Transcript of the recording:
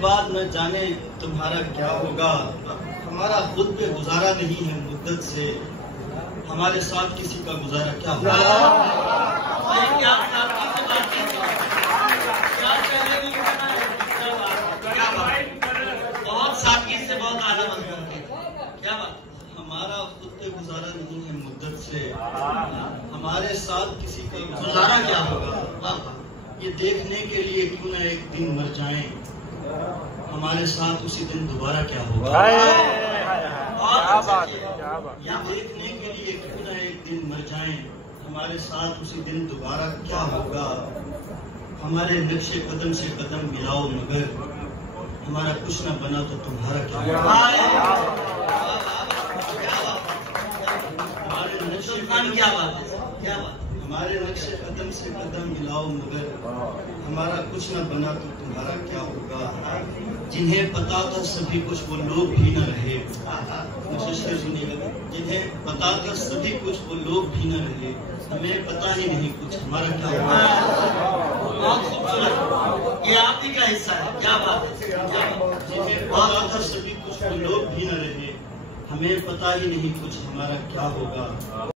बाद न जाने तुम्हारा क्या होगा। हमारा खुद पे गुजारा नहीं है मुद्दत से, हमारे साथ किसी का गुजारा क्या होगा। बहुत सादगी से, बहुत आला मजमून के, क्या बात। हमारा खुद पे गुजारा नहीं है मुद्दत से, हमारे साथ किसी का गुजारा क्या होगा। ये देखने के लिए क्यों ना एक दिन मर जाएं, हमारे साथ उसी दिन दोबारा क्या होगा। ये देखने के लिए क्यों ना एक दिन मर जाएं, हमारे साथ उसी दिन दोबारा क्या होगा। हमारे नक्शे कदम से कदम मिलाओ मगर हमारा कुछ न बना तो तुम्हारा क्या होगा। क्या बात है, क्या बात। हमारे नक्शे कदम से कदम मिलाओ मगर हमारा कुछ न बना तो तुम्हारा क्या होगा। जिन्हें पता था सभी कुछ वो लोग भी न रहे, मुझे सुनिएगा। जिन्हें पता था सभी कुछ वो लोग भी न रहे, हमें पता ही नहीं कुछ हमारा क्या होगा। बहुत खूबसूरत, ये आप ही का हिस्सा है, क्या बात है। जिन्हें पता था सभी कुछ वो लोग भी न रहे, हमें पता ही नहीं कुछ हमारा क्या होगा।